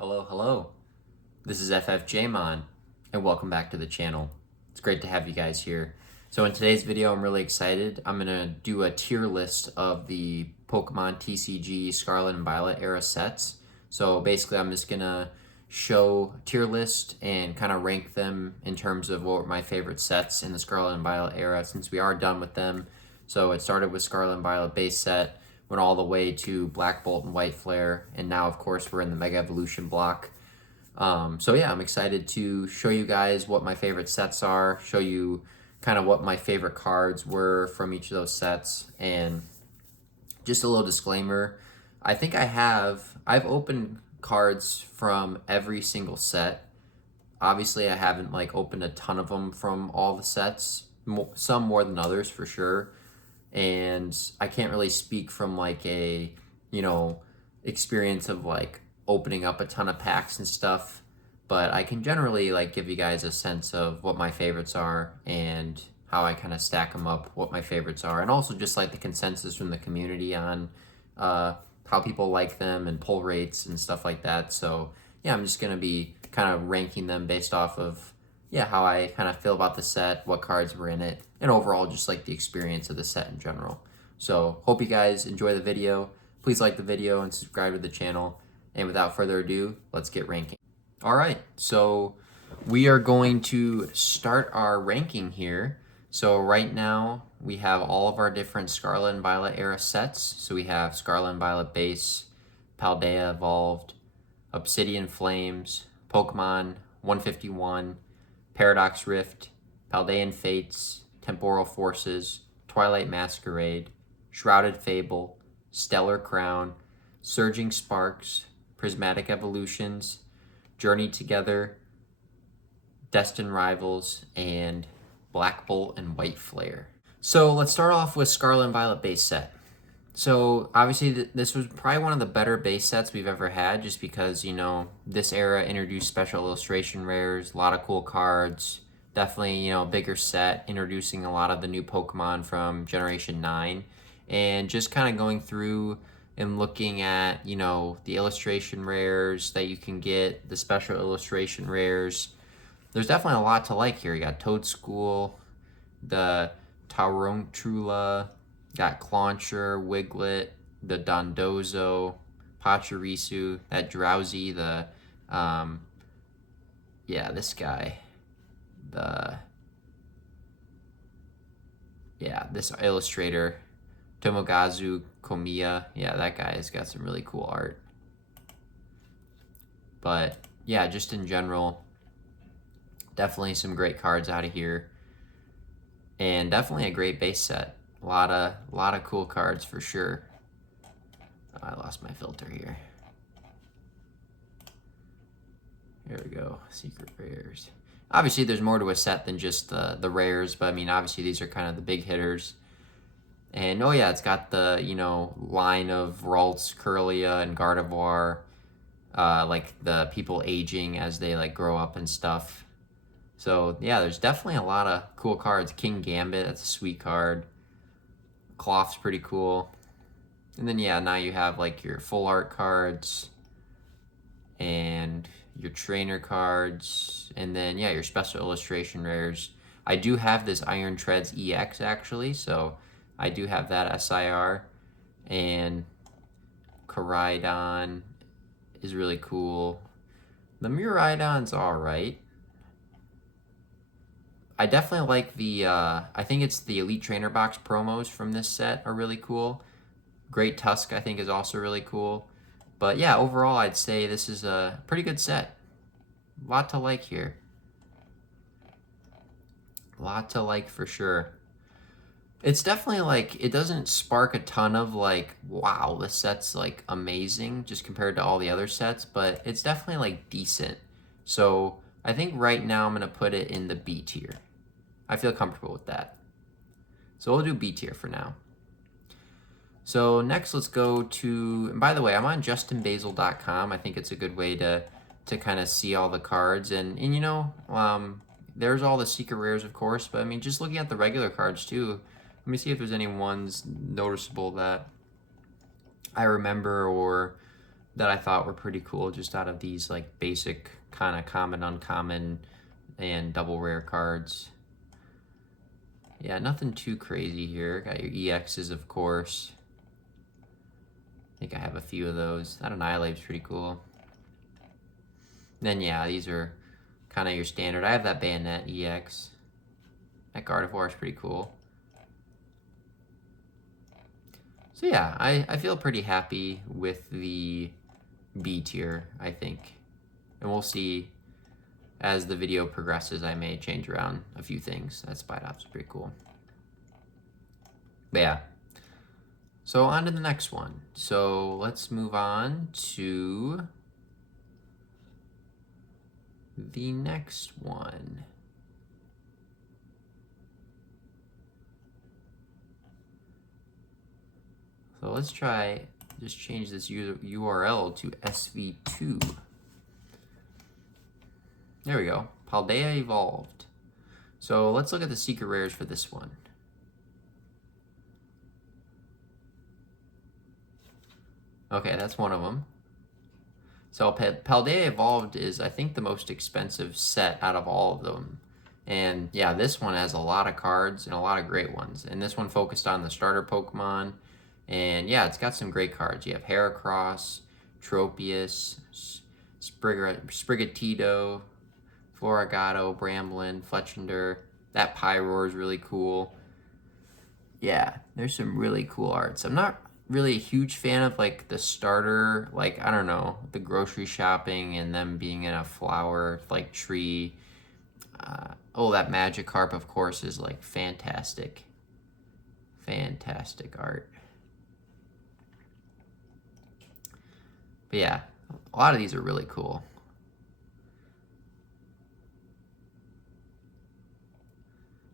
Hello, hello. This is FFJmon, and welcome back to the channel. It's great to have you guys here. So in today's video, I'm really excited. I'm going to do a tier list of the Pokemon TCG Scarlet and Violet Era sets. So basically, I'm just going to show a tier list and kind of rank them in terms of what were my favorite sets in the Scarlet and Violet Era since we are done with them. So it started with Scarlet and Violet base set, went all the way to Black Bolt and White Flare, and now of course we're in the Mega Evolution block. So yeah, I'm excited to show you guys what my favorite sets are, show you kind of what my favorite cards were from each of those sets, and just a little disclaimer, I think I've opened cards from every single set. Obviously, I haven't like opened a ton of them from all the sets, some more than others for sure, and I can't really speak from like a, experience of like opening up a ton of packs and stuff, but I can generally like give you guys a sense of what my favorites are and how I kind of stack them up, what my favorites are, and also just like the consensus from the community on how people like them and pull rates and stuff like that. So yeah, I'm just gonna be kind of ranking them based off of how I kind of feel about the set, what cards were in it, and overall just like the experience of the set in general. So hope you guys enjoy the video. Please like the video and subscribe to the channel. And without further ado, let's get ranking. All right, so we are going to start our ranking here. So right now we have all of our different Scarlet and Violet era sets. So we have Scarlet and Violet base, Paldea Evolved, Obsidian Flames, Pokemon 151, Paradox Rift, Paldean Fates, Temporal Forces, Twilight Masquerade, Shrouded Fable, Stellar Crown, Surging Sparks, Prismatic Evolutions, Journey Together, Destined Rivals, and Black Bolt and White Flare. So let's start off with Scarlet and Violet base set. So obviously this was probably one of the better base sets we've ever had, just because, this era introduced special illustration rares, a lot of cool cards, definitely, a bigger set, introducing a lot of the new Pokemon from Generation 9, and just kind of going through and looking at, the illustration rares that you can get, the special illustration rares. There's definitely a lot to like here. You got Toadschool, the Tarantula, got Clauncher, Wiglet, the Dondozo, Pachirisu, that Drowsy, this guy, this illustrator, Tomogazu Komiya. Yeah, that guy has got some really cool art. But yeah, just in general, definitely some great cards out of here. And definitely a great base set. A lot of cool cards for sure. Oh, I lost my filter here. Here we go. Secret rares. Obviously, there's more to a set than just the rares, but I mean, obviously, these are kind of the big hitters. And oh yeah, it's got the, line of Ralts, Kirlia, and Gardevoir, like the people aging as they like grow up and stuff. So yeah, there's definitely a lot of cool cards. King Gambit, that's a sweet card. Cloth's pretty cool. And then yeah, now you have like your full art cards and your trainer cards, and then yeah, your special illustration rares. I do have this Iron Treads EX actually, so I do have that SIR, and Koraidon is really cool. The Miraidon's alright. I definitely like the, I think it's the Elite Trainer Box promos from this set are really cool. Great Tusk, I think, is also really cool. But yeah, overall, I'd say this is a pretty good set. A lot to like here. A lot to like for sure. It's definitely like, it doesn't spark a ton of like, wow, this set's like amazing just compared to all the other sets, but it's definitely like decent. So I think right now I'm going to put it in the B tier. I feel comfortable with that. So we'll do B tier for now. So next let's go to, and by the way, I'm on justinbasil.com. I think it's a good way to kind of see all the cards. And there's all the secret rares, of course, but I mean, just looking at the regular cards too, let me see if there's any ones noticeable that I remember or that I thought were pretty cool, just out of these like basic kind of common, uncommon, and double rare cards. Yeah, nothing too crazy here. Got your EXs, of course. I think I have a few of those. That Annihilate's pretty cool. Then yeah, these are kind of your standard. I have that Bayonet EX. That Gardevoir is pretty cool. So yeah, I feel pretty happy with the B tier, I think. And we'll see as the video progresses. I may change around a few things. That Spidop's pretty cool. But yeah. So on to the next one. So let's move on to the next one. So let's try, just change this URL to SV2. There we go. Paldea Evolved. So let's look at the secret rares for this one. Okay, that's one of them. So Paldea Evolved is, I think, the most expensive set out of all of them. And yeah, this one has a lot of cards and a lot of great ones. And this one focused on the starter Pokemon. And yeah, it's got some great cards. You have Heracross, Tropius, Sprigatito, Floragato, Bramblin, Fletchinder. That Pyroar is really cool. Yeah, there's some really cool arts. I'm not really a huge fan of like the starter, like, I don't know, the grocery shopping and them being in a flower like tree. Oh, that Magikarp, of course, is like fantastic. Fantastic art. But yeah, a lot of these are really cool.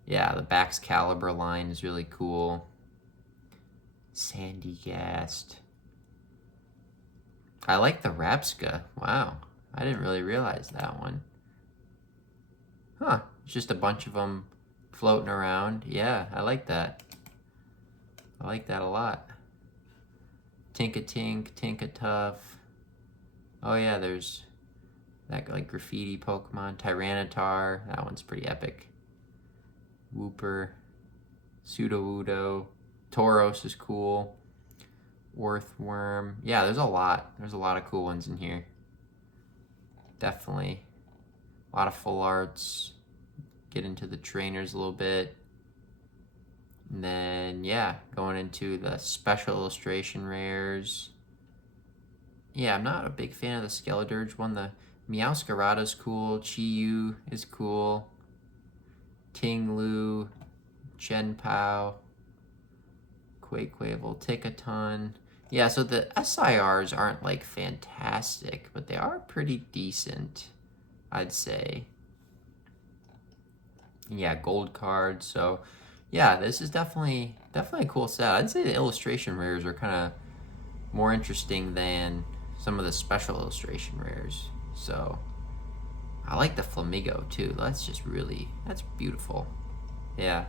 Yeah, the Baxcalibur line is really cool. Sandygast. I like the Rapska. Wow, I didn't really realize that one. Huh, it's just a bunch of them floating around. Yeah, I like that. I like that a lot. Tinkatink, Tinkatuff. Oh yeah, there's that like graffiti Pokemon. Tyranitar, that one's pretty epic. Wooper, Sudowoodo, Tauros is cool. Earthworm. Yeah, there's a lot. There's a lot of cool ones in here. Definitely. A lot of full arts. Get into the trainers a little bit. And then, yeah, going into the special illustration rares. Yeah, I'm not a big fan of the Skeledirge one. The Meowscarada's cool. Chi-Yu is cool. Tinglu, Chenpao, Quaquaval, Tickaton. Yeah, so the SIRs aren't like fantastic, but they are pretty decent, I'd say. Yeah, gold cards. So yeah, this is definitely a cool set. I'd say the illustration rares are kind of more interesting than some of the special illustration rares. So I like the Flamigo too. That's just really, that's beautiful. Yeah,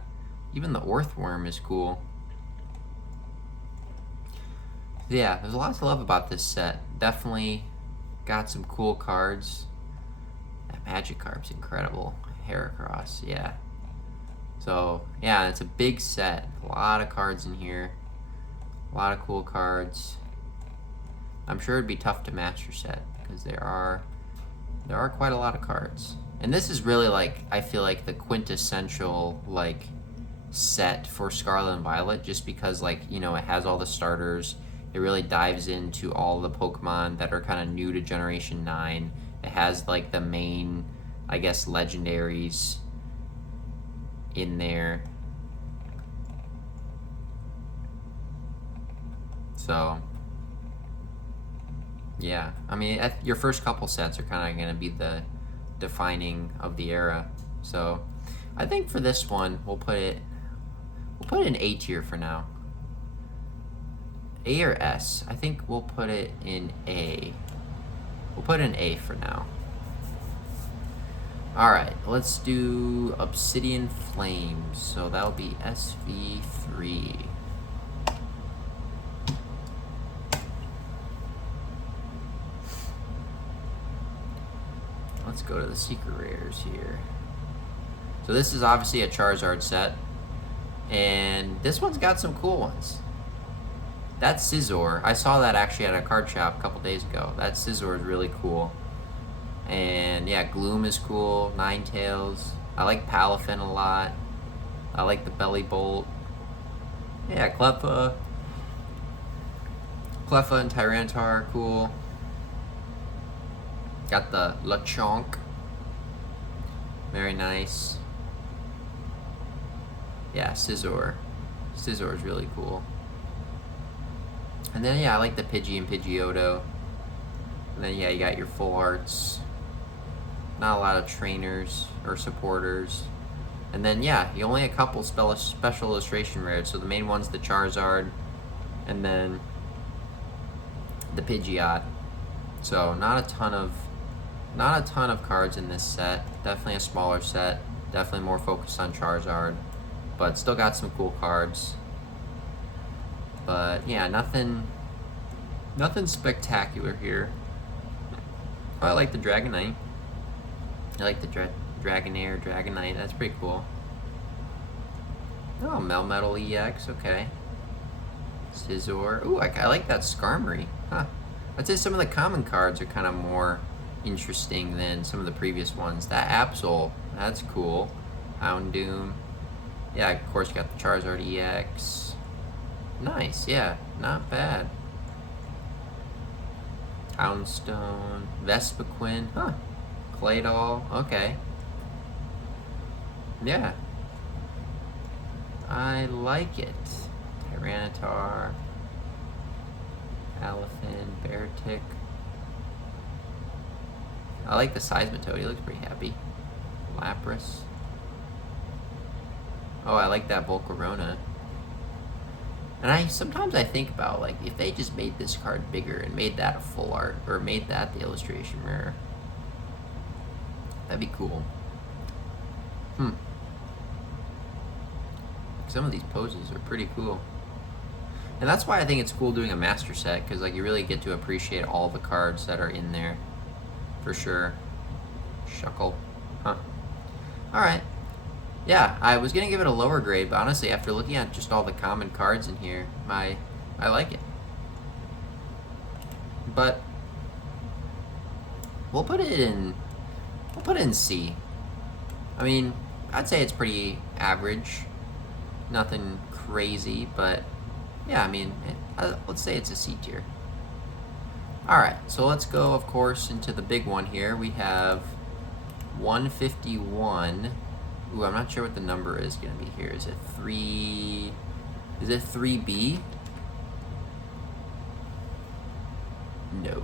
even the Earthworm is cool. Yeah, there's a lot to love about this set. Definitely got some cool cards. That Magikarp's incredible. Heracross, yeah. So, yeah, it's a big set. A lot of cards in here. A lot of cool cards. I'm sure it'd be tough to match your set because there are quite a lot of cards. And this is really like, I feel like the quintessential like set for Scarlet and Violet, just because like, you know, it has all the starters. It really dives into all the Pokemon that are kind of new to Generation 9. It has like the main, I guess, legendaries in there. So yeah, I mean, your first couple sets are kind of going to be the defining of the era. So I think for this one, we'll put it in A tier for now. A or S? I think we'll put it in A. We'll put it in A for now. Alright, let's do Obsidian Flames. So that'll be SV3. let's go to the secret rares here. So this is obviously a Charizard set, and this one's got some cool ones. That Scizor, I saw that actually at a card shop a couple days ago. That Scizor is really cool. And yeah, Gloom is cool, Ninetales. I like Palafin a lot. I like the Belly Bolt. Yeah, Cleffa and Tyranitar are cool. Got the Lechonk. Very nice. Yeah, Scizor. Scizor is really cool. And then yeah, I like the Pidgey and Pidgeotto. And then yeah, you got your full arts. Not a lot of trainers or supporters. And then yeah, you only a couple special illustration rares. So the main one's the Charizard, and then the Pidgeot. So not a ton of cards in this set. Definitely a smaller set. Definitely more focused on Charizard, but still got some cool cards. But yeah, nothing spectacular here. Oh, I like the Dragonite. I like the Dragonair, Dragonite. That's pretty cool. Oh, Melmetal EX. Okay. Scizor. Ooh, I like that Skarmory. Huh. I'd say some of the common cards are kind of more interesting than some of the previous ones. That Absol, that's cool. Houndoom. Yeah, of course you got the Charizard EX. Nice, yeah, not bad. Houndstone, Vespiquen, huh? Claydol, okay. Yeah. I like it. Tyranitar, Palafin, Beartic. I like the Seismitoad, he looks pretty happy. Lapras. Oh, I like that Volcarona. And sometimes I think about, like, if they just made this card bigger and made that a full art, or made that the illustration rare, that'd be cool. Some of these poses are pretty cool. And that's why I think it's cool doing a master set, because like you really get to appreciate all the cards that are in there. For sure. Shuckle. Huh. Alright. Yeah, I was going to give it a lower grade, but honestly, after looking at just all the common cards in here, I like it. But we'll put it in C. I mean, I'd say it's pretty average. Nothing crazy, but yeah, I mean, let's say it's a C tier. Alright, so let's go, of course, into the big one here. We have 151. Ooh, I'm not sure what the number is going to be here. Is it 3... Is it 3B? No.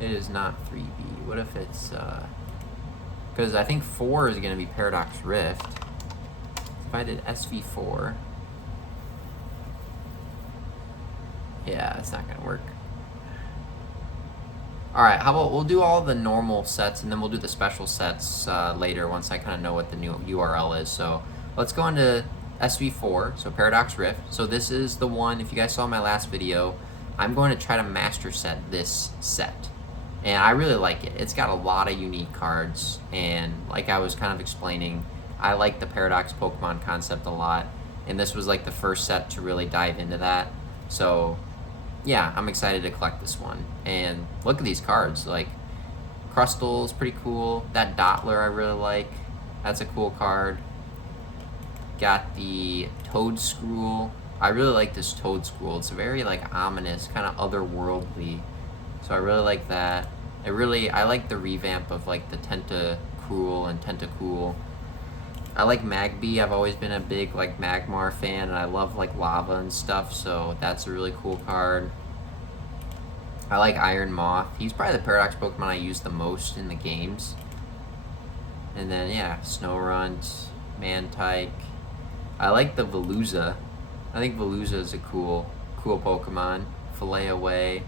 It is not 3B. What if it's... Because I think 4 is going to be Paradox Rift. If I did SV4... Yeah, it's not going to work. Alright, how about we'll do all the normal sets and then we'll do the special sets later once I kind of know what the new URL is. So let's go into SV4, so Paradox Rift. So this is the one, if you guys saw my last video, I'm going to try to master set this set. And I really like it. It's got a lot of unique cards, and like I was kind of explaining, I like the Paradox Pokemon concept a lot, and this was like the first set to really dive into that. So yeah, I'm excited to collect this one. And look at these cards, like Crustal's pretty cool. That Dottler I really like. That's a cool card. Got the Toadscruel. I really like this Toadscruel. It's very like ominous, kind of otherworldly. So I really like that. I like the revamp of like the Tentacruel and Tentacool. I like Magby. I've always been a big like Magmar fan, and I love like lava and stuff, so that's a really cool card. I like Iron Moth. He's probably the Paradox Pokemon I use the most in the games. And then yeah, Snorunt, Mantike. I like the Veluza. I think Veluza is a cool Pokemon. Filet-Away.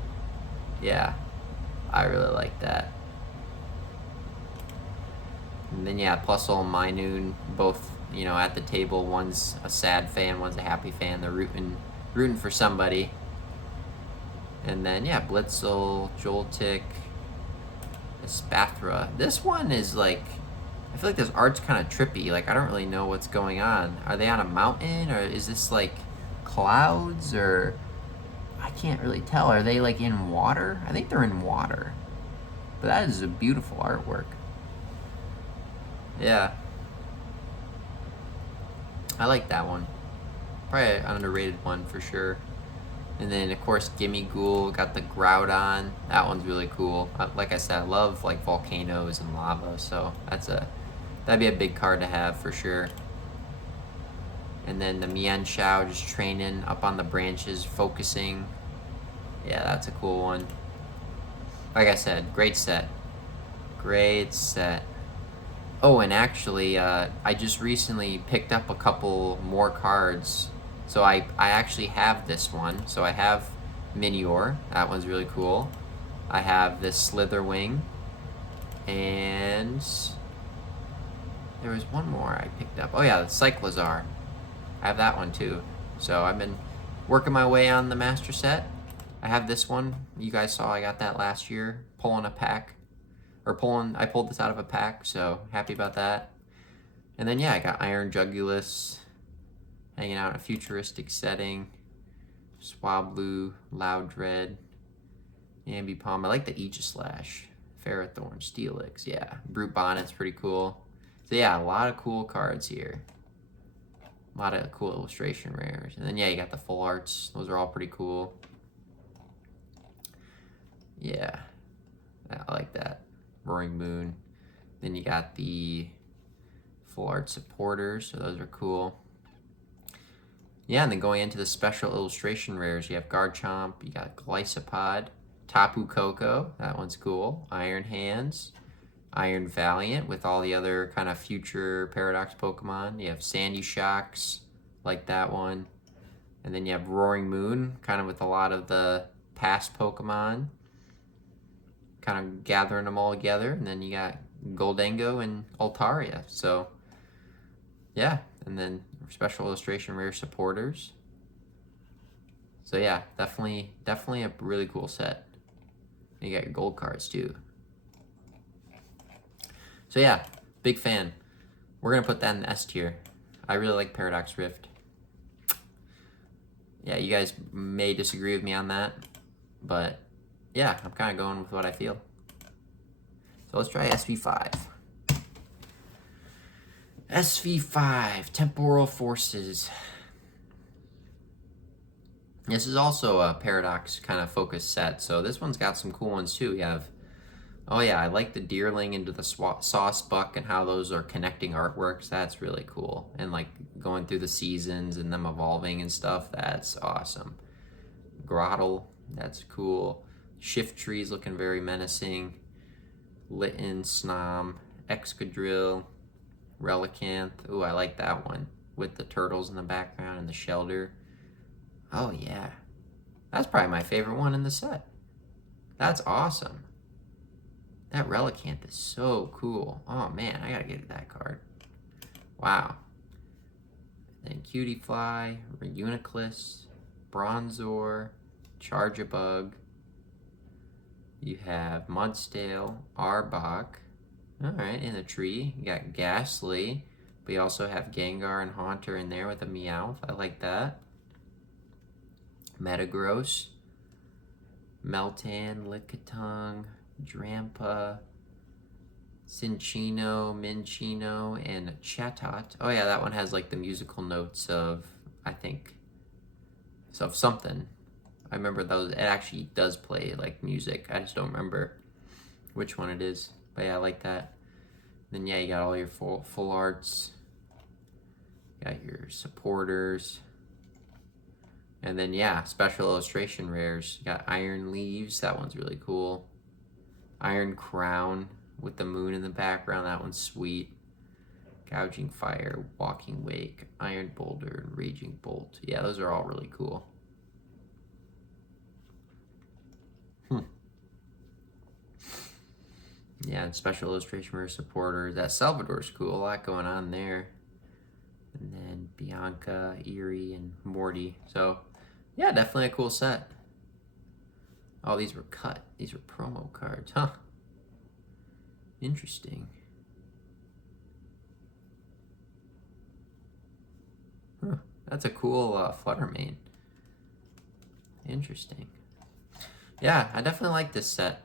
Yeah, I really like that. And then yeah, Plusle and Minoon, both, you know, at the table. One's a sad fan, one's a happy fan. They're rooting for somebody. And then, yeah, Blitzel, Joltik, Espathra. This one is like, I feel like this art's kind of trippy. Like, I don't really know what's going on. Are they on a mountain, or is this like clouds, or I can't really tell. Are they like in water? I think they're in water. But that is a beautiful artwork. Yeah. I like that one. Probably an underrated one for sure. And then of course Gimme Ghoul, got the Groudon. That one's really cool. Like I said, I love like volcanoes and lava, so that'd be a big card to have for sure. And then the Mian Shao just training up on the branches, focusing. Yeah, that's a cool one. Like I said, great set. Great set. Oh, and actually, I just recently picked up a couple more cards. So I actually have this one. So I have Minior. That one's really cool. I have this Slitherwing. And there was one more I picked up. Oh yeah, the Cyclizar. I have that one too. So I've been working my way on the master set. I have this one. You guys saw I got that last year. Pulling a pack. I pulled this out of a pack, so happy about that. And then, yeah, I got Iron Jugulus, hanging out in a futuristic setting. Swablu, Loudred, Ambipom. I like the Aegislash, Ferrothorn, Steelix, yeah. Brute Bonnet's pretty cool. So, yeah, a lot of cool cards here. A lot of cool illustration rares. And then, yeah, you got the full arts. Those are all pretty cool. Yeah, I like that. Roaring Moon. Then you got the full art supporters, so those are cool. Yeah, and then going into the special illustration rares, you have Garchomp, you got Glycopod, Tapu Koko, that one's cool. Iron Hands, Iron Valiant with all the other kind of future Paradox Pokemon. You have Sandy Shocks, like that one. And then you have Roaring Moon, kind of with a lot of the past Pokemon. Kind of gathering them all together. And then you got Goldengo and Altaria. So, yeah. And then special illustration rare supporters. So, yeah, definitely a really cool set. And you got your gold cards, too. So, yeah, big fan. We're going to put that in the S tier. I really like Paradox Rift. Yeah, you guys may disagree with me on that. But, yeah, I'm kind of going with what I feel. So let's try SV5. SV5, Temporal Forces. This is also a Paradox kind of focused set. So this one's got some cool ones too. You have, oh yeah, I like the Deerling into the Saucebuck and how those are connecting artworks. That's really cool. And like going through the seasons and them evolving and stuff. That's awesome. Grottle, that's cool. Shift Tree's looking very menacing. Litten, Snom, Excadrill, Relicanth. Ooh, I like that one. With the turtles in the background and the Shelter. Oh, yeah. That's probably my favorite one in the set. That's awesome. That Relicanth is so cool. Oh, man, I gotta get that card. Wow. Then Cutiefly, Reuniclus, Bronzor, Charjabug. You have Mudsdale, Arbok. Alright, in the tree. You got Ghastly. But you also have Gengar and Haunter in there with a Meowth. I like that. Metagross. Meltan, Lickitung, Drampa, Cinccino, Minccino, and Chatot. Oh yeah, that one has like the musical notes of, I think, of something. I remember those. It actually does play like music. I just don't remember which one it is. But yeah, I like that. Then yeah, you got all your full arts. You got your supporters. And then yeah, special illustration rares. You got Iron Leaves. That one's really cool. Iron Crown with the moon in the background. That one's sweet. Gouging Fire, Walking Wake, Iron Boulder, and Raging Bolt. Yeah, those are all really cool. Yeah, and special illustration for supporters. That Salvador's cool. A lot going on there. And then Bianca, Eerie, and Morty. So, yeah, definitely a cool set. Oh, these were cut. These were promo cards, huh? Interesting. Huh. That's a cool Flutter Mane. Interesting. Yeah, I definitely like this set.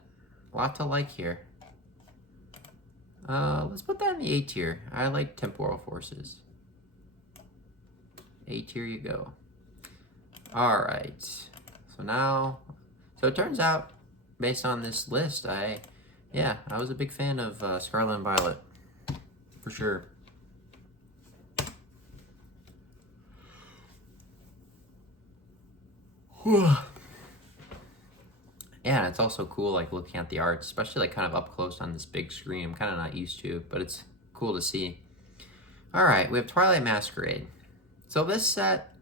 A lot to like here. Let's put that in the A tier. I like Temporal Forces. A tier you go. Alright. So it turns out, based on this list, I was a big fan of Scarlet and Violet. For sure. Yeah, it's also cool, like, looking at the art, especially, like, kind of up close on this big screen. I'm kind of not used to, but it's cool to see. Alright, we have Twilight Masquerade. So this set,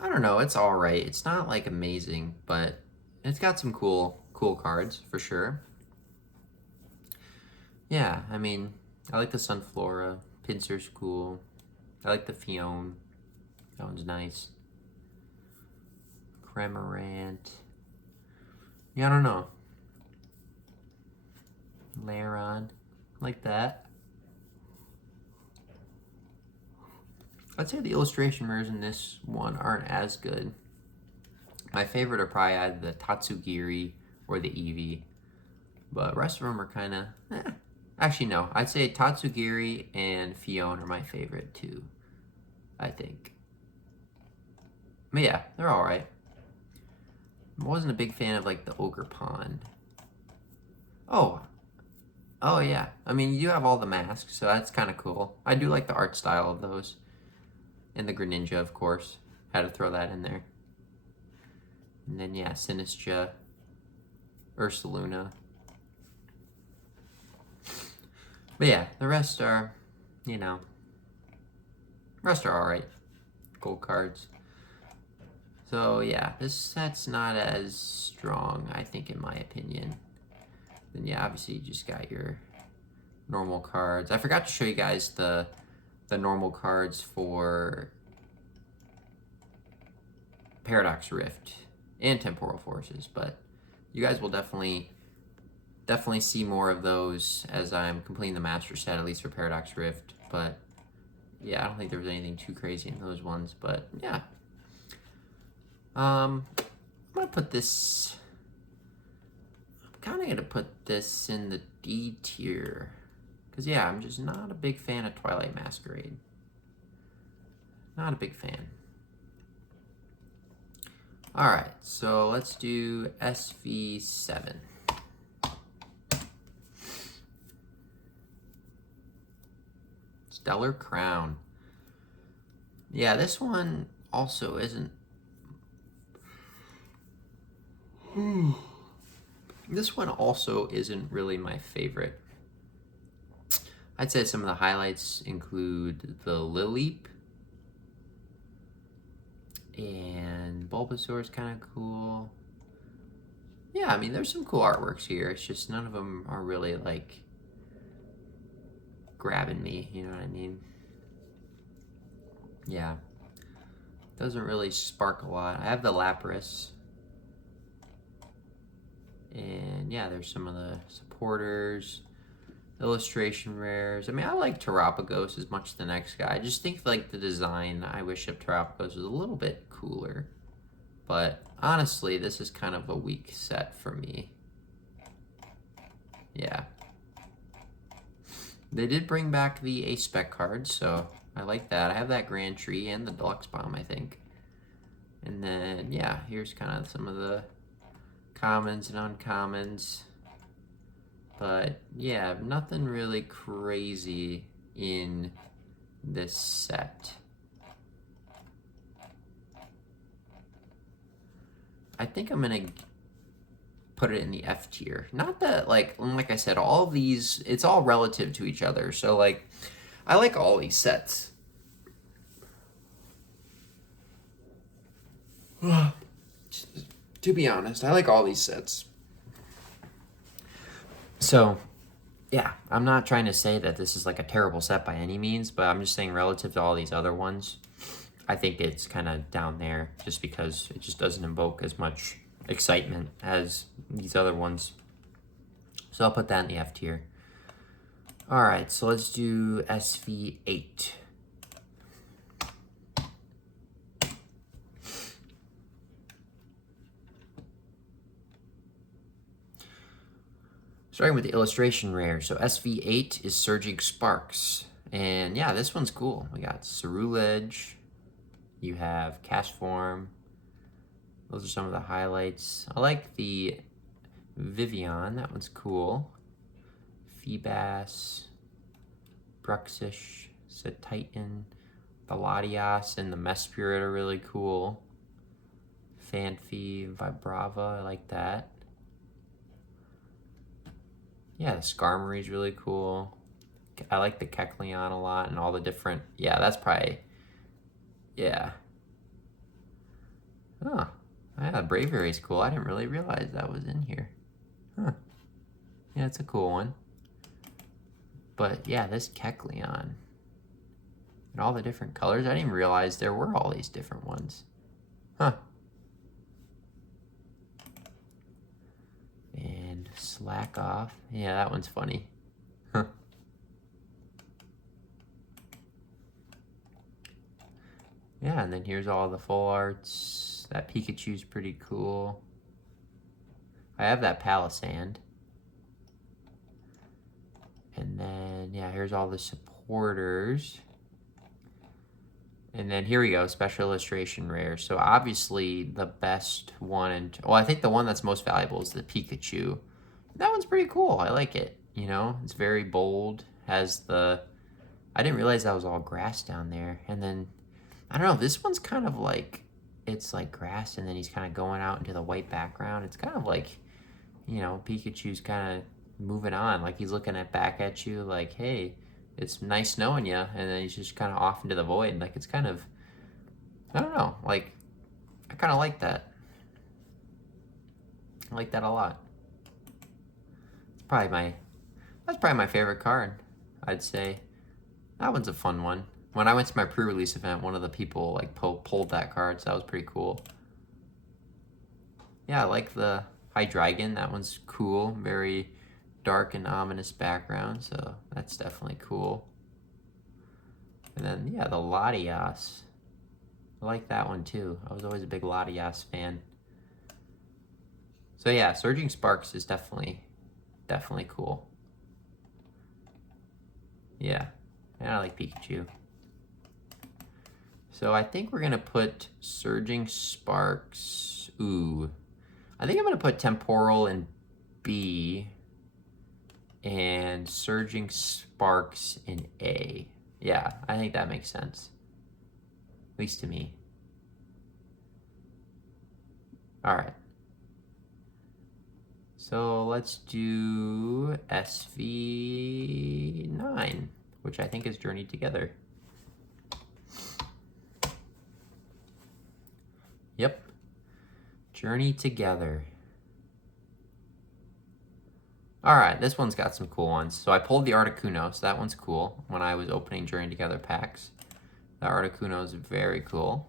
I don't know, it's alright. It's not, like, amazing, but it's got some cool cards, for sure. Yeah, I mean, I like the Sunflora. Pinsir's cool. I like the Fion. That one's nice. Cramorant. Yeah, I don't know. Laron. Like that. I'd say the illustration rares in this one aren't as good. My favorite are probably either the Tatsugiri or the Eevee. But the rest of them are kind of, Actually, no. I'd say Tatsugiri and Fion are my favorite too, I think. But yeah, they're alright. I wasn't a big fan of, like, the Ogre Pond. Oh yeah. I mean, you do have all the masks, so that's kind of cool. I do like the art style of those. And the Greninja, of course. Had to throw that in there. And then, yeah, Sinistcha, Ursaluna. But yeah, the rest are, alright. Gold cards. So yeah, this set's not as strong, I think, in my opinion. Then yeah, obviously you just got your normal cards. I forgot to show you guys the normal cards for Paradox Rift and Temporal Forces, but you guys will definitely see more of those as I'm completing the master set, at least for Paradox Rift. But yeah, I don't think there was anything too crazy in those ones, but yeah. I'm gonna put this, I'm kind of gonna put this in the D tier, because yeah, I'm just not a big fan of Twilight Masquerade. Not a big fan. Alright, so let's do SV7. Stellar Crown. Yeah, this one also isn't... This one also isn't really my favorite. I'd say some of the highlights include the Lileep. And Bulbasaur's kind of cool. Yeah, I mean, there's some cool artworks here. It's just none of them are really, like, grabbing me, you know what I mean? Yeah. Doesn't really spark a lot. I have the Lapras. And yeah, there's some of the supporters, illustration rares. I mean, I like Terapagos as much as the next guy. I just think, like, the design, I wish of Terapagos was a little bit cooler. But honestly, this is kind of a weak set for me. Yeah. They did bring back the A-Spec cards, so I like that. I have that Grand Tree and the Deluxe Bomb, I think. And then, yeah, here's kind of some of the commons and uncommons. But yeah, nothing really crazy in this set. I think I'm gonna put it in the F tier. Not that, like I said, all of these, it's all relative to each other. So, like, I like all these sets. To be honest, I like all these sets. So, yeah, I'm not trying to say that this is like a terrible set by any means, but I'm just saying relative to all these other ones, I think it's kind of down there just because it just doesn't invoke as much excitement as these other ones. So I'll put that in the F tier. All right, so let's do SV8. Starting with the illustration rare. So SV8 is Surging Sparks. And yeah, this one's cool. We got Cerulege. You have Castform. Those are some of the highlights. I like the Vivian. That one's cool. Feebas. Bruxish. Cetitan. The Latias and the Mesprit are really cool. Fanfi. Vibrava. I like that. Yeah, the Skarmory is really cool. I like the Kecleon a lot and all the different... Yeah, that's probably... Yeah. Oh, yeah, Braviary is cool. I didn't really realize that was in here. Huh. Yeah, it's a cool one. But yeah, this Kecleon. And all the different colors. I didn't even realize there were all these different ones. Huh. And Slack Off. Yeah, that one's funny. Huh. Yeah, and then here's all the full arts. That Pikachu's pretty cool. I have that Palisand. And then, yeah, here's all the supporters. And then here we go, special illustration rare. So obviously the best one, and well, I think the one that's most valuable is the Pikachu. That one's pretty cool. I like it. You know, it's very bold. Has the, I didn't realize that was all grass down there. And then, I don't know, this one's kind of like, it's like grass and then he's kind of going out into the white background. It's kind of like, you know, Pikachu's kind of moving on. Like he's looking back at you like, hey, it's nice knowing you, and then he's just kind of off into the void. Like it's kind of, I don't know, like I kind of like that. I like that a lot. It's probably that's probably my favorite card, I'd say. That one's a fun one. When I went to my pre-release event, one of the people like pulled that card, so that was pretty cool. Yeah, I like the Hydreigon. That one's cool. Very dark and ominous background, so that's definitely cool. And then, yeah, the Latias. I like that one too. I was always a big Latias fan. So yeah, Surging Sparks is definitely cool. Yeah, and I like Pikachu. So I think we're gonna put Surging Sparks. Ooh, I think I'm gonna put Temporal in B and Surging Sparks in A. Yeah, I think that makes sense. At least to me. All right. So let's do SV9, which I think is Journey Together. Yep. Journey Together. All right, this one's got some cool ones. So I pulled the Articuno, so that one's cool when I was opening Journey Together packs. The Articuno is very cool.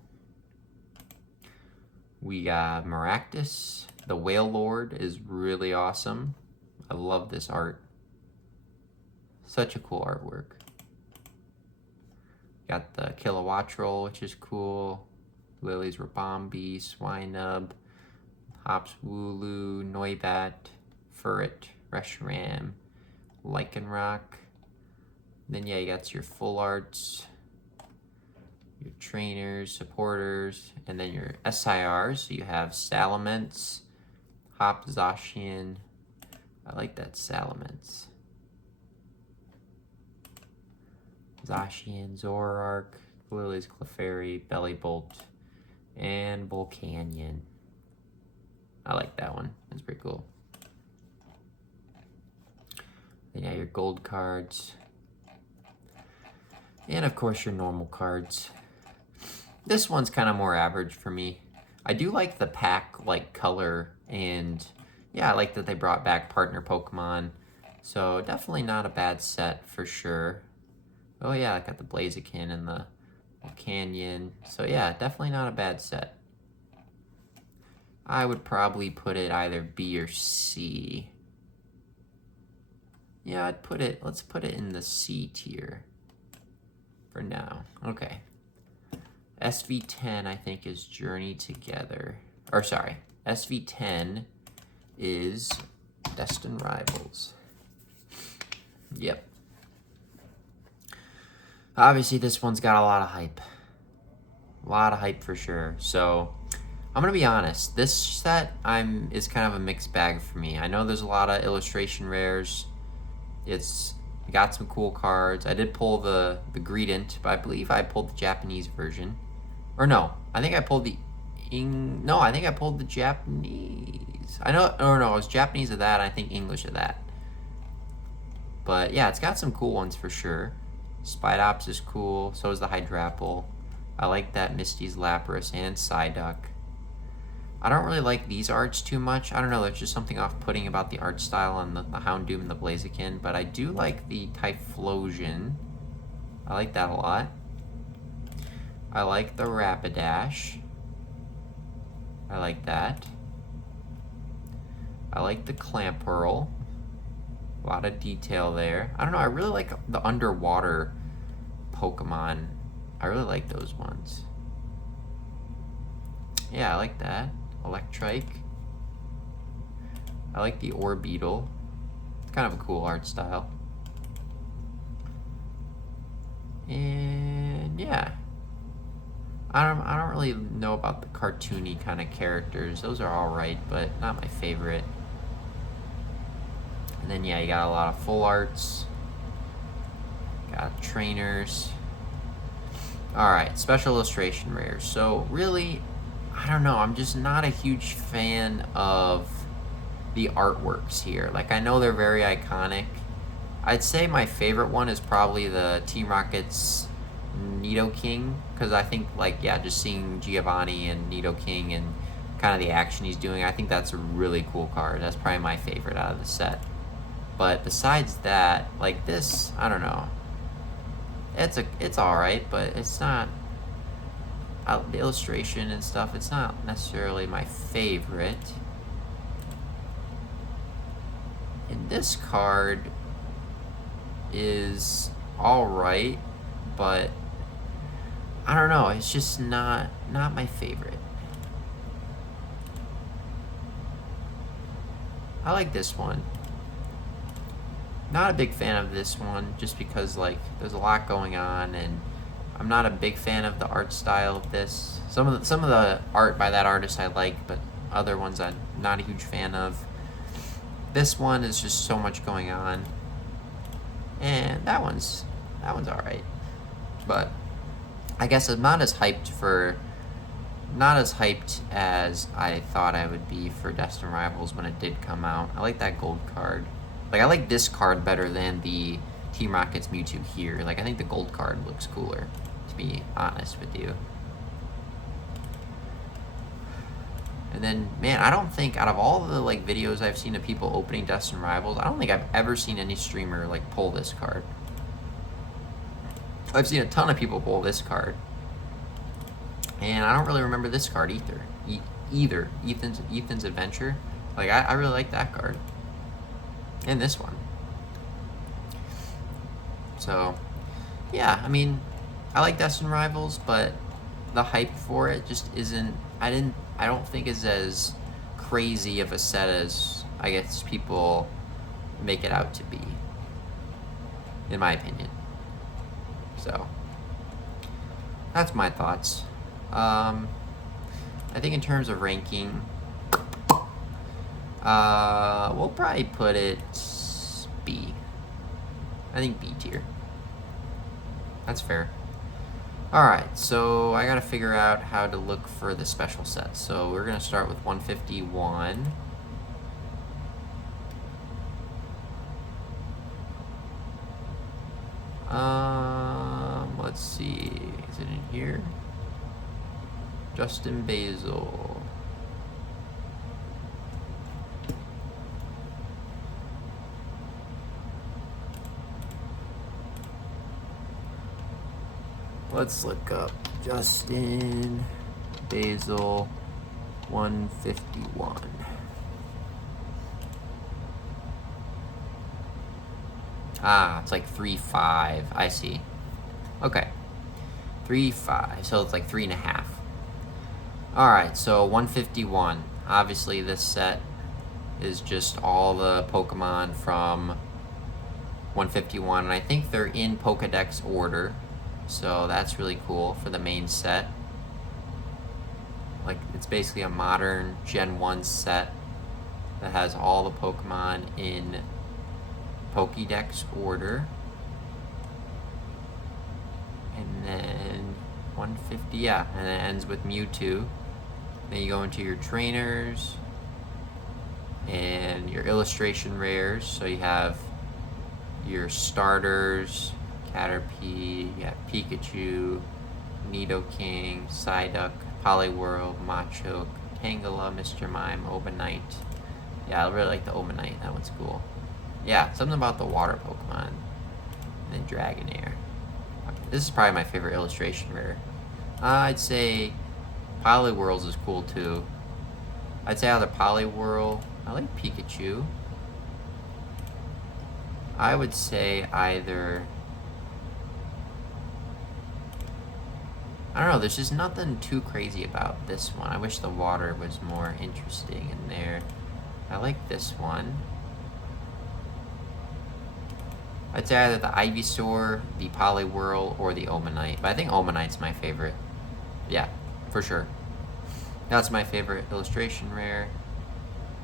We got Maractus. The Whale Lord is really awesome. I love this art. Such a cool artwork. Got the Kilowattrel, which is cool. Lily's Rabombi, Swinub, Hops Wooloo, Noibat, Furret, Reshiram, Lycanroc. Then yeah, you got your full arts, your trainers, supporters, and then your SIRs. So you have Salamence, Hop Zacian. I like that Salamence. Zacian, Zoroark, Lily's Clefairy, Bellibolt, and Volcanion. I like that one. That's pretty cool. Then yeah, your gold cards. And of course your normal cards. This one's kind of more average for me. I do like the pack like color, and yeah, I like that they brought back partner Pokemon. So definitely not a bad set for sure. Oh yeah, I got the Blaziken and the Canyon. So yeah, definitely not a bad set. I would probably put it either B or C. Yeah, let's put it in the C tier for now. Okay. SV10, I think, is Journey Together. Or, sorry, SV10 is Destined Rivals. Yep. Obviously, this one's got a lot of hype. A lot of hype for sure. So, I'm going to be honest. This set is kind of a mixed bag for me. I know there's a lot of illustration rares. It's got some cool cards. I did pull the Greedent, but I believe I pulled the Japanese version. Or no, I think I pulled the I think I pulled the Japanese. No, it was Japanese of that, I think English of that. But yeah, it's got some cool ones for sure. Spidops is cool, so is the Hydrapple. I like that Misty's Lapras and Psyduck. I don't really like these arts too much. I don't know, there's just something off-putting about the art style on the Houndoom and the Blaziken, but I do like the Typhlosion. I like that a lot. I like the Rapidash. I like that. I like the Clamperl. A lot of detail there. I don't know, I really like the underwater Pokemon. I really like those ones. Yeah, I like that. Electrike. I like the Orbeetle. It's kind of a cool art style. And yeah. I don't really know about the cartoony kind of characters. Those are alright, but not my favorite. And then yeah, you got a lot of full arts. Got trainers. Alright, special illustration rares. So really, I don't know, I'm just not a huge fan of the artworks here. Like, I know they're very iconic. I'd say my favorite one is probably the Team Rocket's Nidoking, because I think, like, yeah, just seeing Giovanni and Nidoking and kind of the action he's doing, I think that's a really cool card. That's probably my favorite out of the set. But besides that, like this, I don't know. It's alright, but it's not, the illustration and stuff, it's not necessarily my favorite. And this card is alright, but I don't know, it's just not my favorite. I like this one. Not a big fan of this one, just because, like, there's a lot going on, and I'm not a big fan of the art style of this. Some of the art by that artist I like, but other ones I'm not a huge fan of. This one is just so much going on, and that one's alright. But I guess I'm not as hyped as I thought I would be for Destined Rivals when it did come out. I like that gold card. Like, I like this card better than the Team Rocket's Mewtwo here. Like, I think the gold card looks cooler, to be honest with you. And then, man, I don't think, out of all the, like, videos I've seen of people opening Destined Rivals, I don't think I've ever seen any streamer, like, pull this card. I've seen a ton of people pull this card. And I don't really remember this card either. Ethan's Adventure. Like, I really like that card. And this one. So, yeah, I mean, I like Destined Rivals, but the hype for it just isn't, I don't think is as crazy of a set as I guess people make it out to be, in my opinion. So, that's my thoughts. I think in terms of ranking, we'll probably put it B. I think B tier. That's fair. Alright, so I gotta figure out how to look for the special sets. So we're gonna start with 151. Let's see. Is it in here? Justin Basil. Let's look up Justin Basil 151. Ah, it's like 3.5. I see. Okay. 3.5. So it's like 3.5. Alright, so 151. Obviously, this set is just all the Pokemon from 151. And I think they're in Pokedex order. So that's really cool for the main set. Like, it's basically a modern Gen 1 set that has all the Pokemon in Pokédex order. And then 150, yeah, and it ends with Mewtwo. Then you go into your trainers and your illustration rares. So you have your starters, Caterpie, you have Pikachu, Nidoking, Psyduck, Poliwhirl, Machoke, Tangela, Mr. Mime, Obanite. Yeah, I really like the Obanite, that one's cool. Yeah, something about the water Pokemon. And then Dragonair. This is probably my favorite illustration rare. I'd say Poliwhirls is cool too. I'd say either Poliwhirl. I like Pikachu. I would say either... I don't know, there's just nothing too crazy about this one. I wish the water was more interesting in there. I like this one. I'd say either the Ivysaur, the Poliwhirl, or the Omanite. But I think Omanite's my favorite. Yeah, for sure. That's my favorite illustration rare.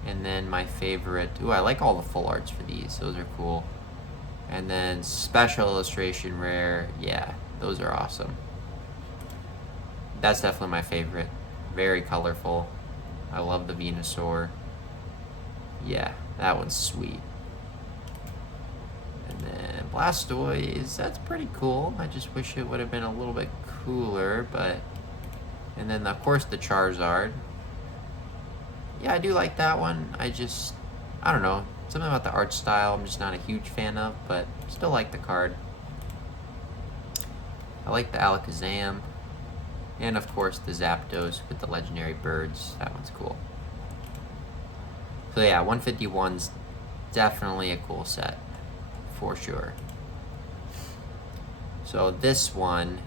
And then my favorite... Ooh, I like all the full arts for these. Those are cool. And then special illustration rare. Yeah, those are awesome. That's definitely my favorite. Very colorful. I love the Venusaur. Yeah, that one's sweet. And then Blastoise, that's pretty cool. I just wish it would have been a little bit cooler, but... And then, of course, the Charizard. Yeah, I do like that one. I don't know. Something about the art style I'm just not a huge fan of, but still like the card. I like the Alakazam. And, of course, the Zapdos with the legendary birds. That one's cool. So, yeah, 151's definitely a cool set. For sure. So, this one...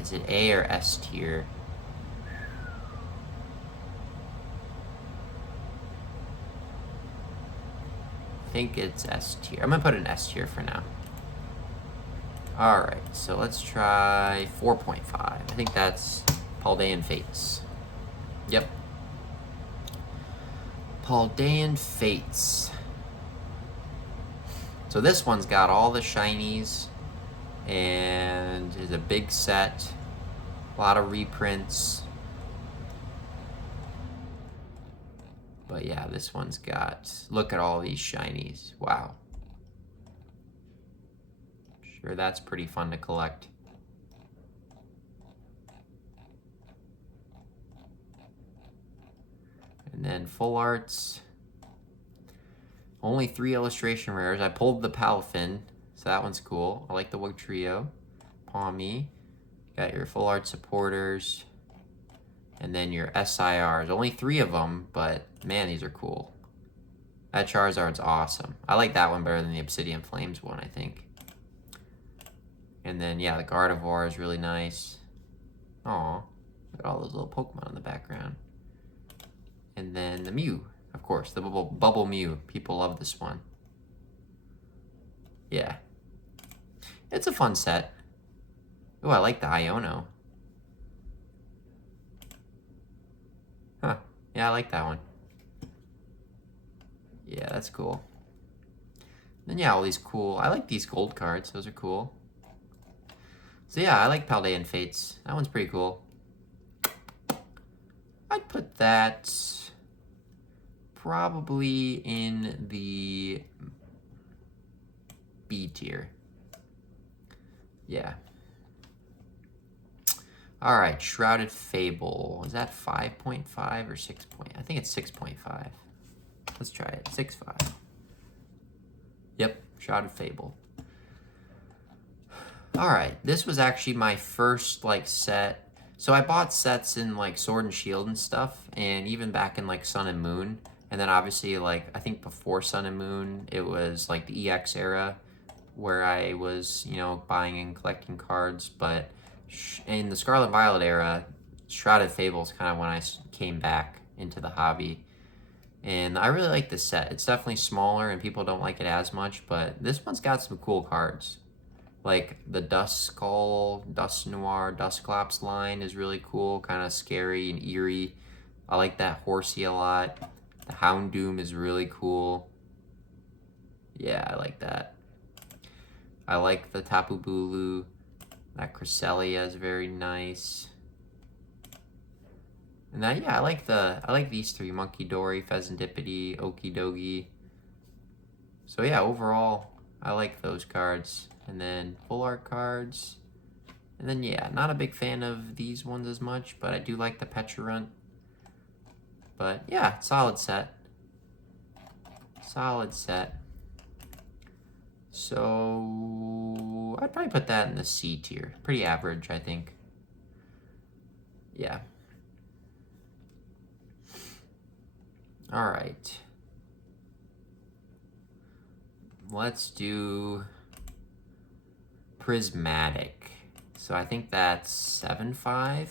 is it A or S tier? I think it's S tier. I'm gonna put an S tier for now. Alright, so let's try 4.5. I think that's Paldean Fates. Yep. Paldean Fates. So this one's got all the shinies and is a big set. A lot of reprints. But yeah, this one's got, look at all these shinies. Wow. Sure, that's pretty fun to collect. And then full arts. Only 3 illustration rares. I pulled the Palafin, so that one's cool. I like the Wug Trio. Palmy. Got your full art supporters. And then your SIRs. Only 3 of them, but man, these are cool. That Charizard's awesome. I like that one better than the Obsidian Flames one, I think. And then, yeah, the Gardevoir is really nice. Aw, look at all those little Pokemon in the background. And then the Mew, of course, the Bubble Mew. People love this one. Yeah. It's a fun set. Oh, I like the Iono. Huh. Yeah, I like that one. Yeah, that's cool. Then, yeah, all these cool... I like these gold cards. Those are cool. So, yeah, I like Paldean Fates. That one's pretty cool. I'd put that probably in the B tier. Yeah. All right, Shrouded Fable. Is that 5.5 or 6 point? I think it's 6.5. Let's try it. 6.5. Yep, Shrouded Fable. All right, this was actually my first like set So I bought sets in like Sword and Shield and stuff, and even back in like Sun and Moon. And then obviously, like, I think before Sun and Moon, it was like the EX era where I was, you know, buying and collecting cards. But in the Scarlet and Violet era, Shrouded Fables kind of when I came back into the hobby. And I really like this set. It's definitely smaller and people don't like it as much, but this one's got some cool cards. Like the Dust Skull, Dust Noir, Dusclops line is really cool, kind of scary and eerie. I like that Horsey a lot. The Houndoom is really cool. Yeah, I like that. I like the Tapu Bulu. That Cresselia is very nice. And then, yeah, I like these three: Monkey Dory, Pheasantipity, Okidogi. So yeah, overall, I like those cards. And then full art cards. And then, yeah, not a big fan of these ones as much, but I do like the Pecharunt. But yeah, solid set. Solid set. So I'd probably put that in the C tier. Pretty average, I think. Yeah. All right. Let's do Prismatic. So I think that's 7.5.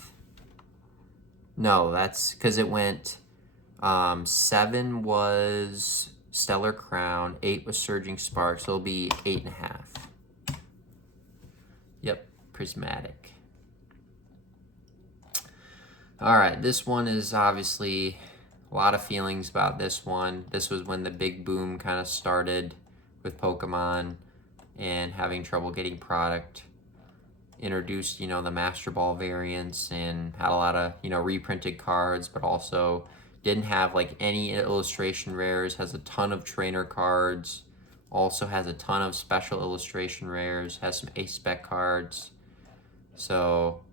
No, that's because it went 7 was Stellar Crown, 8 was Surging Spark, so it'll be 8.5. Yep, Prismatic. All right, this one is obviously a lot of feelings about this one. This was when the big boom kind of started with Pokemon and having trouble getting product. Introduced, you know, the Master Ball variants and had a lot of, you know, reprinted cards, but also didn't have like any illustration rares, has a ton of trainer cards, also has a ton of special illustration rares, has some ace spec cards. So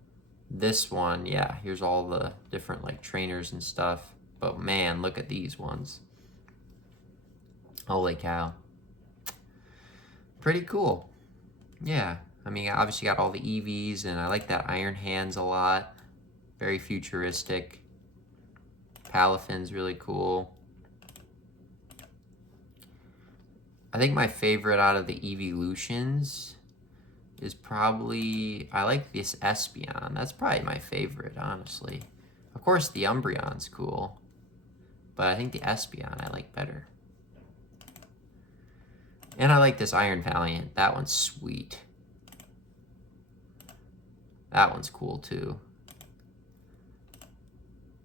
this one, yeah, here's all the different like trainers and stuff. But man, look at these ones. Holy cow. Pretty cool. Yeah. I mean, I obviously got all the EVs, and I like that Iron Hands a lot. Very futuristic. Palafin's really cool. I think my favorite out of the Evolutions is probably, I like this Espeon. That's probably my favorite, honestly. Of course, the Umbreon's cool, but I think the Espeon I like better. And I like this Iron Valiant. That one's sweet. That one's cool too.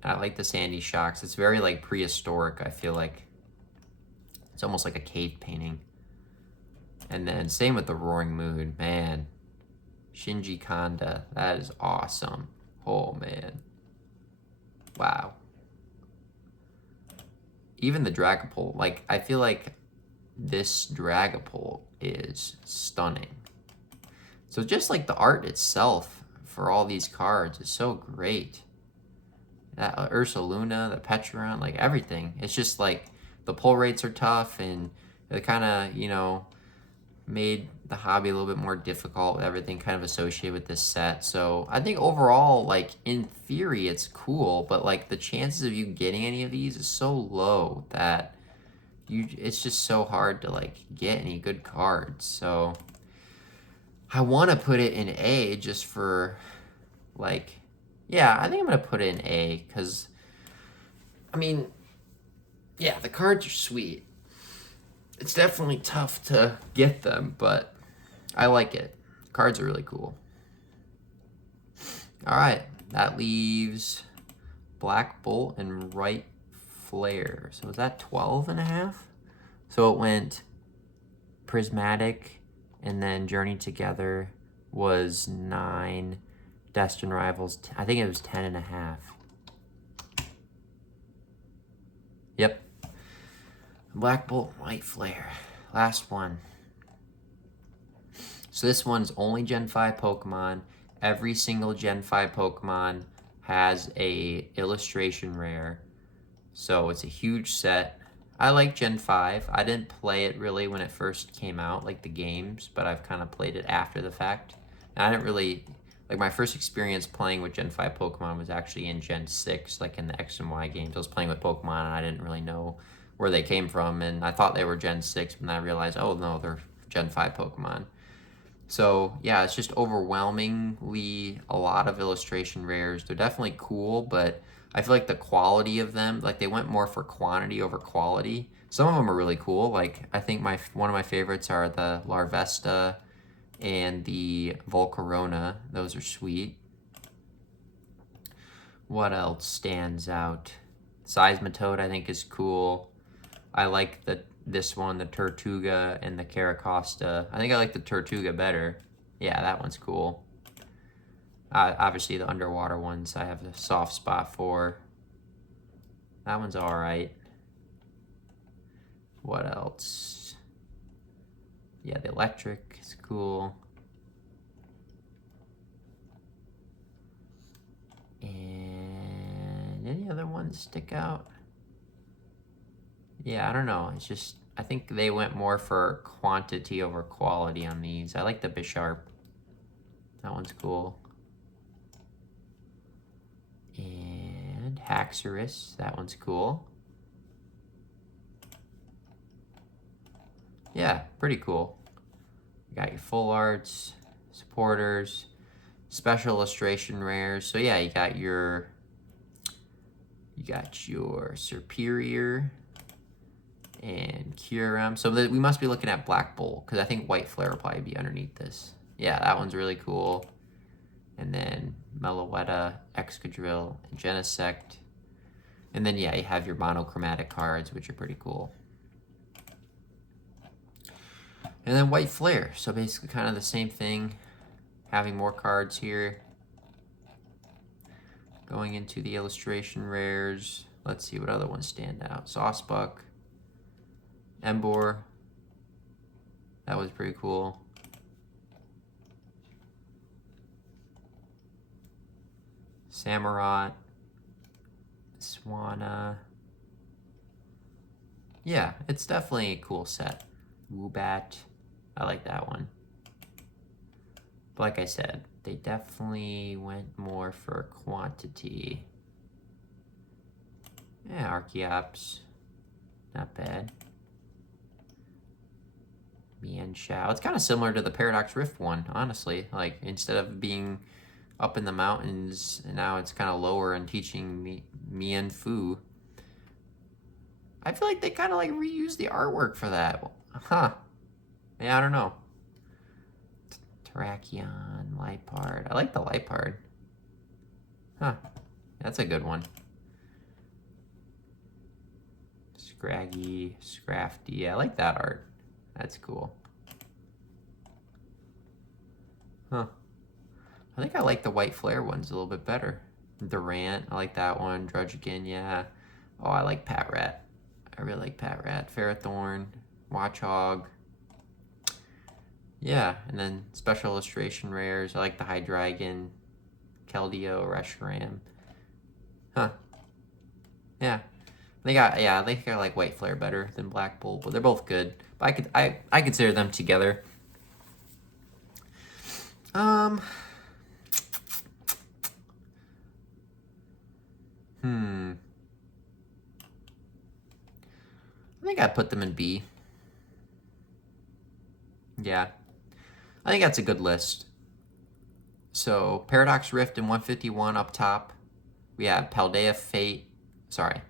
I like the Sandy Shocks. It's very like prehistoric, I feel like. It's almost like a cave painting. And then same with the Roaring Moon. Man, Shinji Kanda. That is awesome. Oh man. Wow. Even the Dragapult. Like, I feel like this Dragapult is stunning. So just like the art itself for all these cards is so great. That Ursaluna, the Pecharunt, like everything. It's just like the pull rates are tough, and it kind of, you know, made the hobby a little bit more difficult with everything kind of associated with this set. So I think overall, like in theory, it's cool, but like the chances of you getting any of these is so low that it's just so hard to like get any good cards. So I want to put it in A just for, like, yeah, I think I'm going to put it in A because, I mean, yeah, the cards are sweet. It's definitely tough to get them, but I like it. Cards are really cool. All right, that leaves Black Bolt and Right Flare. So is that 12.5? So it went Prismatic, and then Journey Together was 9. Destined Rivals, I think it was 10.5. Yep. Black Bolt, White Flare. Last one. So this one's only Gen 5 Pokemon. Every single Gen 5 Pokemon has a illustration rare. So it's a huge set. I like Gen 5. I didn't play it really when it first came out, like the games, but I've kind of played it after the fact. And I didn't really Like my first experience playing with Gen 5 Pokemon was actually in Gen 6, like in the X and Y games. I was playing with Pokemon and I didn't really know where they came from, and I thought they were Gen 6, but then I realized, oh no, they're Gen 5 Pokemon. So yeah, it's just overwhelmingly a lot of illustration rares. They're definitely cool, but I feel like the quality of them, like they went more for quantity over quality. Some of them are really cool. Like I think one of my favorites are the Larvesta and the Volcarona. Those are sweet. What else stands out? Seismitoad I think is cool. I like this one, the Tortuga and the Caracosta. I think I like the Tortuga better. Yeah, that one's cool. Obviously the underwater ones I have a soft spot for. That one's alright. What else? Yeah, the electric is cool. And any other ones stick out? Yeah, I don't know. It's just, I think they went more for quantity over quality on these. I like the Bisharp. That one's cool. And Haxorus. That one's cool. Yeah, pretty cool. You got your full arts, supporters, special illustration rares. So yeah, you got your Superior and Kyurem. So we must be looking at Black Bolt, because I think White Flare will probably be underneath this. Yeah, that one's really cool. And then Meloetta, Excadrill, and Genesect. And then yeah, you have your monochromatic cards, which are pretty cool. And then White Flare, so basically kind of the same thing, having more cards here. Going into the illustration rares, let's see what other ones stand out. Saucebuck, Emboar, that was pretty cool. Samurott, Swanna. Yeah, it's definitely a cool set. Woobat, I like that one. But like I said, they definitely went more for quantity. Yeah, Archeops, not bad. Mienshao, it's kind of similar to the Paradox Rift one, honestly. Like, instead of being up in the mountains, and now it's kind of lower and teaching Mienfu. I feel like they kind of like reused the artwork for that. Huh. Yeah, I don't know. Terrakion, Lipard. I like the Lipard. Huh. That's a good one. Scraggy, Scrafty. Yeah, I like that art. That's cool. Huh. I think I like the White Flare ones a little bit better. Durant, I like that one. Drudgeon, yeah. Oh, I like Patrat. I really like Patrat. Ferrothorn, Watchog. Yeah, and then special illustration rares. I like the Hydreigon, Keldeo, Reshiram. Huh. Yeah. I think I like White Flare better than Black Bolt, but they're both good. But I consider them together. I think I put them in B. Yeah. I think that's a good list. So, Paradox Rift in 151 up top. We have Paldea Fate. Sorry.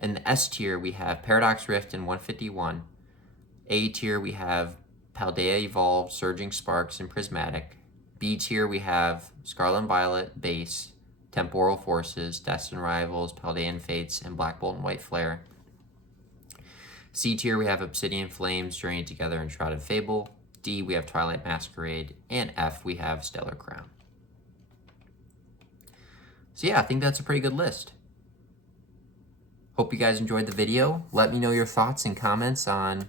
In the S tier, we have Paradox Rift in 151. A tier, we have Paldea Evolved, Surging Sparks, and Prismatic. B tier, we have Scarlet and Violet, Base, Temporal Forces, Destined Rivals, Paldean Fates, and Black Bolt and White Flare. C tier, we have Obsidian Flames, Journey Together, and Shrouded Fable. D, we have Twilight Masquerade. And F, we have Stellar Crown. So yeah, I think that's a pretty good list. Hope you guys enjoyed the video. Let me know your thoughts and comments on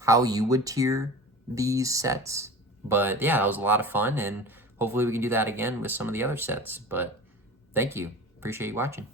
how you would tier these sets. But yeah, that was a lot of fun, and hopefully we can do that again with some of the other sets. But thank you. Appreciate you watching.